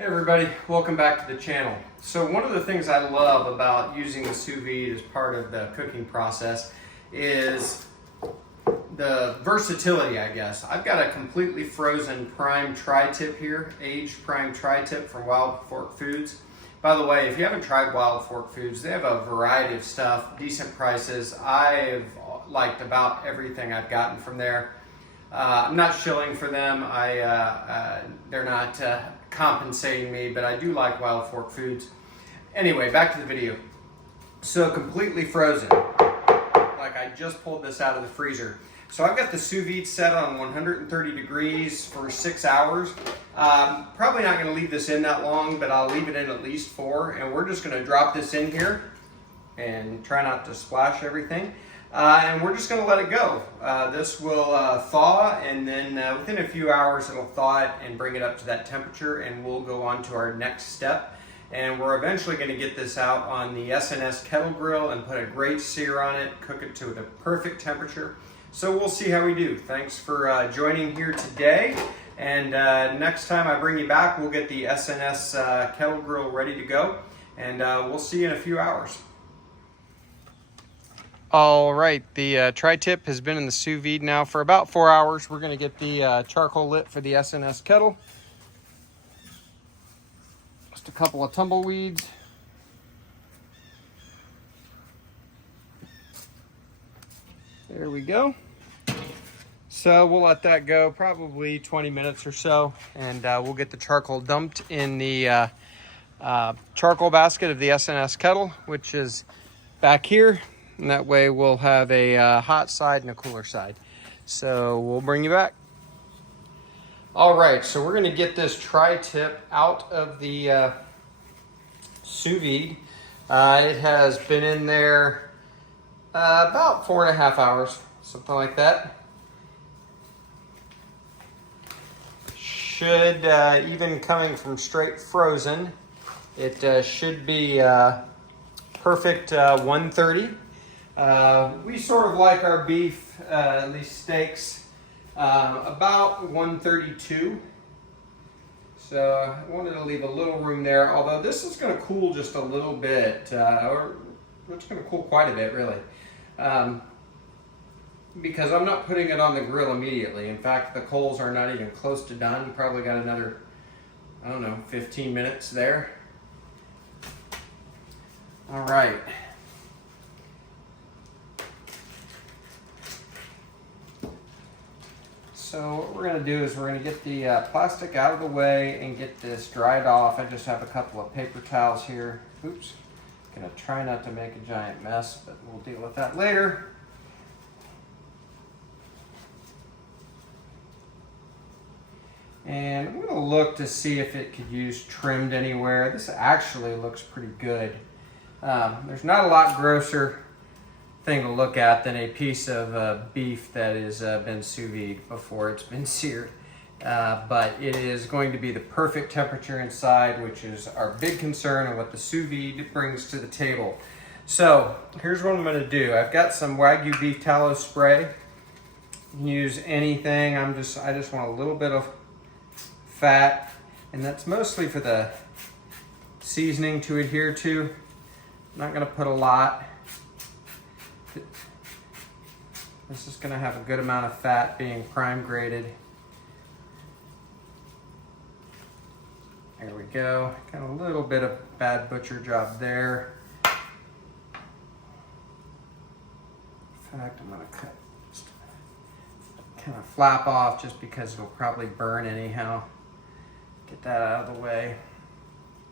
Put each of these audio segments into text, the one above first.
Hey everybody, welcome back to the channel. So one of the things I love about using the sous vide as part of the cooking process is the versatility, I guess. I've got a completely frozen prime tri-tip here, aged prime tri-tip from Wild Fork Foods. By the way, if you haven't tried Wild Fork Foods, they have a variety of stuff, decent prices. I've liked about everything I've gotten from there. I'm not shilling for them. They're not compensating me, but I do like Wild Fork Foods. Anyway, back to the video. So completely frozen. Like I just pulled this out of the freezer. So I've got the sous vide set on 130 degrees for 6 hours. Probably not gonna leave this in that long, but I'll leave it in at least 4. And we're just gonna drop this in here and try not to splash everything. And we're just gonna let it go. This will thaw, and then within a few hours it'll thaw it and bring it up to that temperature, and we'll go on to our next step. And we're eventually gonna get this out on the SNS Kettle grill and put a great sear on it, cook it to the perfect temperature. So we'll see how we do. Thanks for joining here today. And next time I bring you back, we'll get the SNS Kettle grill ready to go. And we'll see you in a few hours. All right, the tri-tip has been in the sous vide now for about 4 hours. We're gonna get the charcoal lit for the SNS kettle. Just a couple of tumbleweeds. There we go. So we'll let that go probably 20 minutes or so, and we'll get the charcoal dumped in the charcoal basket of the SNS kettle, which is back here. And that way we'll have a hot side and a cooler side. So we'll bring you back. All right, so we're gonna get this tri-tip out of the sous vide. It has been in there about 4.5 hours, something like that. Should, even coming from straight frozen, it should be perfect 130. We sort of like our beef, at least steaks, about 132. So I wanted to leave a little room there, although this is going to cool just a little bit, or it's going to cool quite a bit really, because I'm not putting it on the grill immediately. In fact, the coals are not even close to done. Probably got another, I don't know, 15 minutes there. All right. So what we're going to do is we're going to get the plastic out of the way and get this dried off. I just have a couple of paper towels here. Oops. Going to try not to make a giant mess, but we'll deal with that later. And I'm going to look to see if it could use trimmed anywhere. This actually looks pretty good. There's not a lot grosser thing to look at than a piece of beef that has been sous vide before it's been seared. But it is going to be the perfect temperature inside, which is our big concern and what the sous vide brings to the table. So here's what I'm going to do. I've got some Wagyu beef tallow spray. You can use anything. I just want a little bit of fat, and that's mostly for the seasoning to adhere to. I'm not going to put a lot. This is going to have a good amount of fat being prime graded. There we go. Got a little bit of bad butcher job there. In fact, I'm going to cut, just kind of flap off just because it'll probably burn anyhow. Get that out of the way.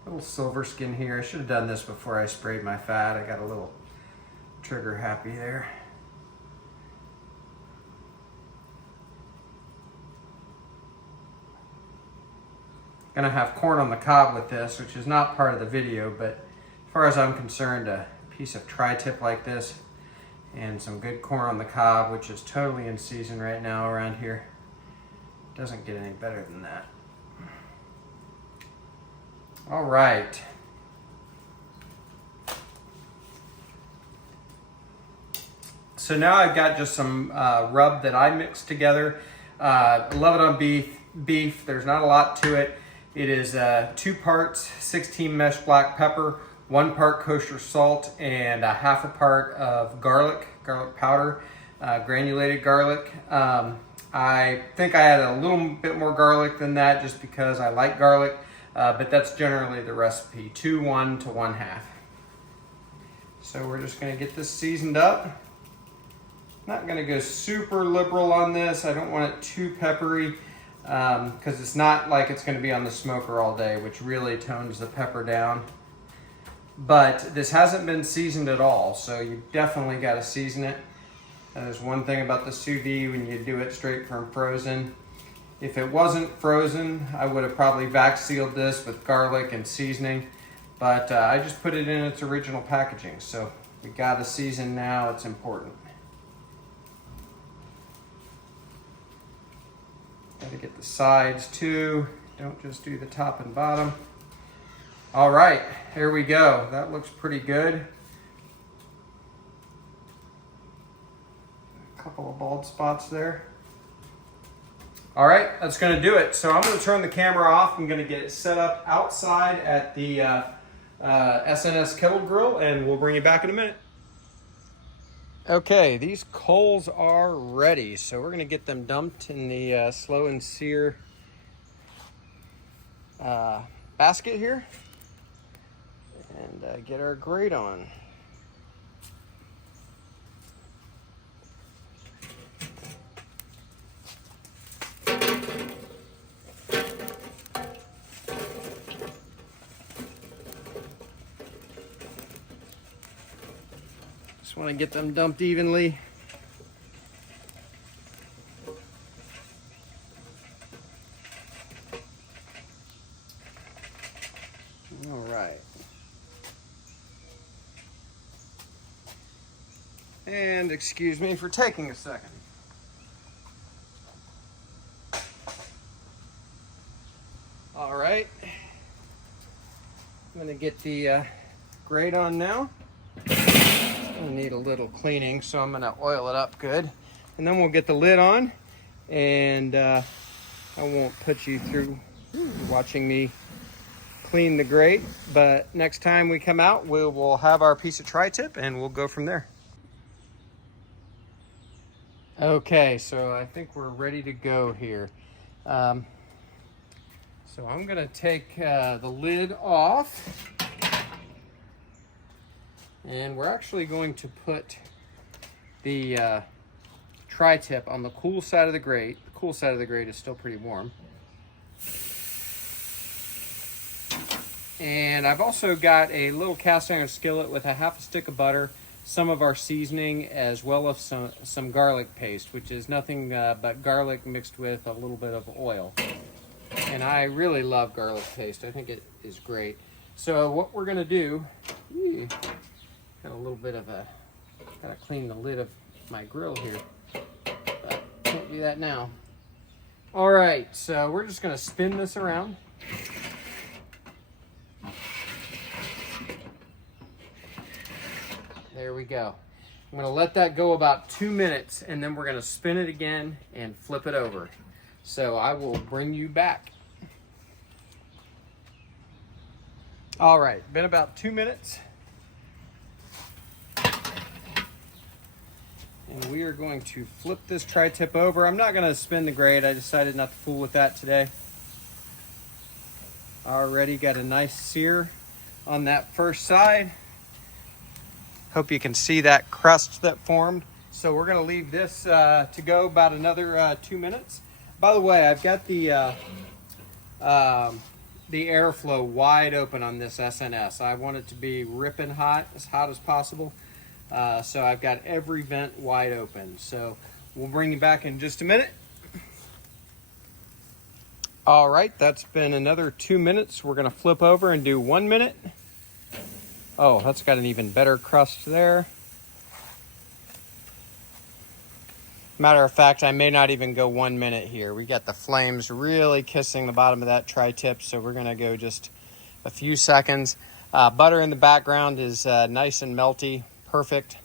A little silver skin here. I should have done this before I sprayed my fat. I got a little trigger happy there. Gonna have corn on the cob with this, which is not part of the video, but as far as I'm concerned, a piece of tri-tip like this and some good corn on the cob, which is totally in season right now around here, doesn't get any better than that. All right. So now I've got just some rub that I mixed together. Love it on beef. There's not a lot to it. It is 2 parts 16 mesh black pepper, 1 part kosher salt, and a half a part of garlic powder, granulated garlic. I think I had a little bit more garlic than that just because I like garlic, but that's generally the recipe, 2:1 to 1/2. So we're just gonna get this seasoned up. Not gonna go super liberal on this. I don't want it too peppery because it's not like it's gonna be on the smoker all day, which really tones the pepper down. But this hasn't been seasoned at all, so you definitely gotta season it. And there's one thing about the sous vide when you do it straight from frozen. If it wasn't frozen, I would have probably vac sealed this with garlic and seasoning, but I just put it in its original packaging. So we gotta season now, it's important. Gotta get the sides too. Don't just do the top and bottom. All right, here we go. That looks pretty good. A couple of bald spots there. All right, that's gonna do it. So I'm gonna turn the camera off. I'm gonna get it set up outside at the SNS Kettle grill, and we'll bring you back in a minute. Okay, these coals are ready, so we're gonna get them dumped in the slow and sear basket here, and get our grate on. Just want to get them dumped evenly. All right. And excuse me for taking a second. All right. I'm going to get the grate on now. I need a little cleaning, so I'm gonna oil it up good, and then we'll get the lid on, and I won't put you through watching me clean the grate, but next time we come out we will have our piece of tri-tip and we'll go from there. Okay, so I think we're ready to go here. So I'm gonna take the lid off. And we're actually going to put the tri-tip on the cool side of the grate. The cool side of the grate is still pretty warm. And I've also got a little cast iron skillet with a half a stick of butter, some of our seasoning, as well as some garlic paste, which is nothing but garlic mixed with a little bit of oil. And I really love garlic paste. I think it is great. So what we're gonna do, got a little bit of a, gotta clean the lid of my grill here, but can't do that now. All right, so we're just gonna spin this around. There we go. I'm gonna let that go about 2 minutes, and then we're gonna spin it again and flip it over. So I will bring you back. All right, been about 2 minutes. And we are going to flip this tri-tip over. I'm not gonna spin the grate. I decided not to fool with that today. Already got a nice sear on that first side. Hope you can see that crust that formed. So we're gonna leave this to go about another 2 minutes. By the way, I've got the airflow wide open on this SNS. I want it to be ripping hot, as hot as possible. So I've got every vent wide open. So we'll bring you back in just a minute. All right, that's been another 2 minutes. We're gonna flip over and do 1 minute. Oh, that's got an even better crust there. Matter of fact, I may not even go 1 minute here. We got the flames really kissing the bottom of that tri-tip, so we're gonna go just a few seconds. Butter in the background is nice and melty, perfect.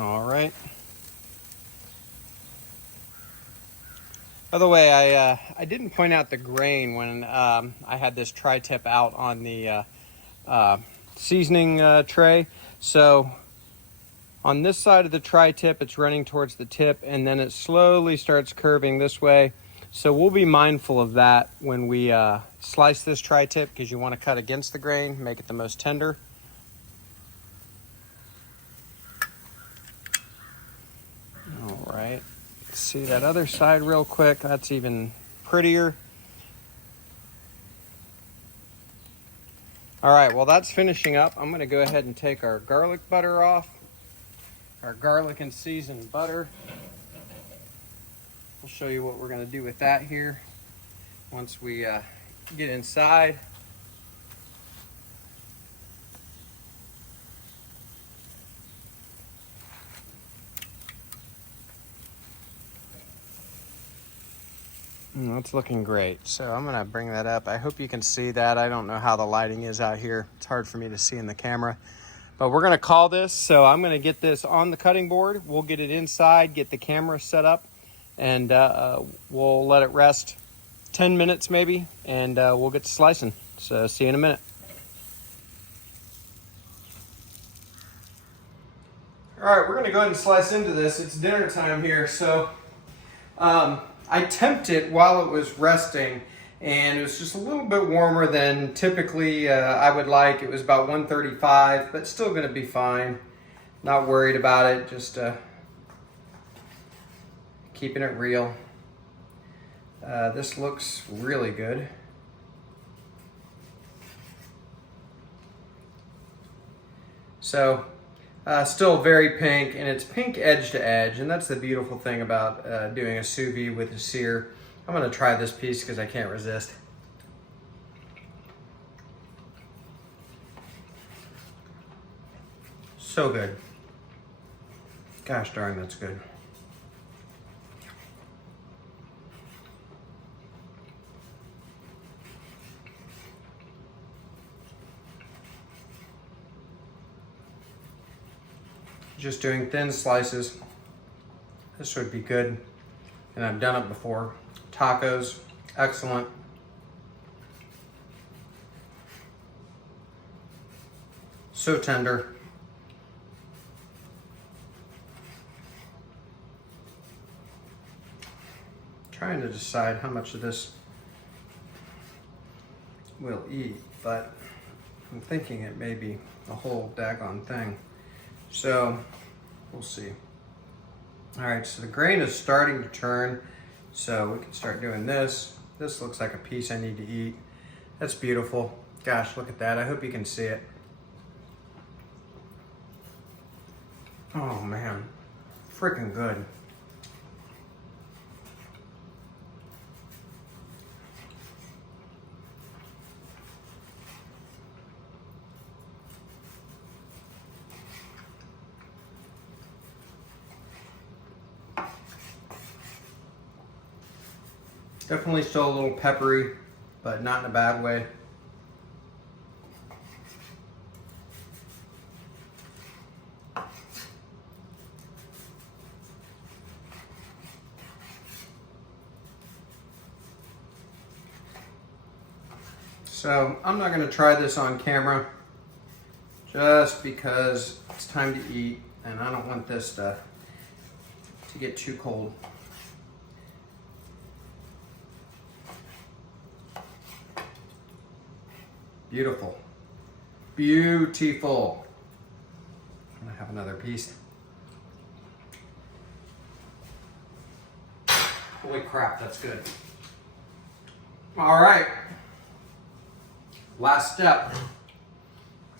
All right. By the way, I didn't point out the grain when I had this TriTip out on the seasoning tray. So on this side of the TriTip, it's running towards the tip, and then it slowly starts curving this way. So we'll be mindful of that when we slice this TriTip, because you want to cut against the grain, make it the most tender. All right, let's see that other side real quick. That's even prettier. All right, well, that's finishing up. I'm gonna go ahead and take our garlic butter off, our garlic and seasoned butter. I'll show you what we're gonna do with that here once we get inside. That's looking great. So I'm gonna bring that up. I hope you can see that. I don't know how the lighting is out here. It's hard for me to see in the camera. But we're gonna call this. So I'm gonna get this on the cutting board. We'll get it inside, get the camera set up, and we'll let it rest 10 minutes maybe, and we'll get to slicing. So see you in a minute. All right, we're gonna go ahead and slice into this. It's dinner time here. So I temped it while it was resting, and it was just a little bit warmer than typically I would like. It was about 135, but still gonna be fine. Not worried about it, just keeping it real. This looks really good. So, still very pink, and it's pink edge to edge, and that's the beautiful thing about doing a sous vide with a sear. I'm gonna try this piece because I can't resist. So good. Gosh darn, that's good. Just doing thin slices. This would be good. And I've done it before. Tacos, excellent. So tender. Trying to decide how much of this we'll eat, but I'm thinking it may be the whole daggone thing. So we'll see. All right, so the grain is starting to turn, so we can start doing this. This looks like a piece I need to eat. That's beautiful. Gosh, look at that. I hope you can see it. Oh man, freaking good. Definitely still a little peppery, but not in a bad way. So I'm not going to try this on camera just because it's time to eat and I don't want this stuff to get too cold. Beautiful. Beautiful. I'm gonna have another piece. Holy crap, that's good. All right. Last step.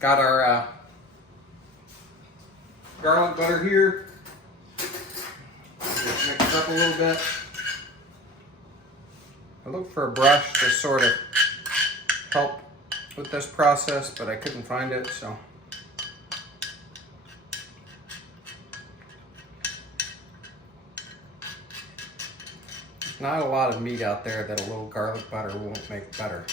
Got our garlic butter here. Just mix it up a little bit. I looked for a brush to sort of help with this process, but I couldn't find it, so. There's not a lot of meat out there that a little garlic butter won't make better.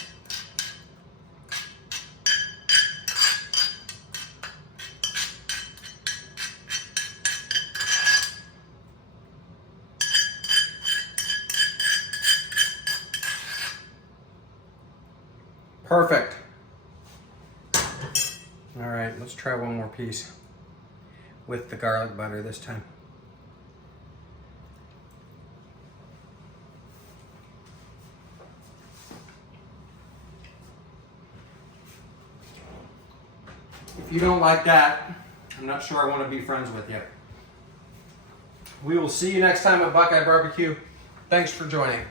Perfect. All right, let's try one more piece with the garlic butter this time. If you don't like that, I'm not sure I want to be friends with you. We will see you next time at BuQeye Barbecue. Thanks for joining.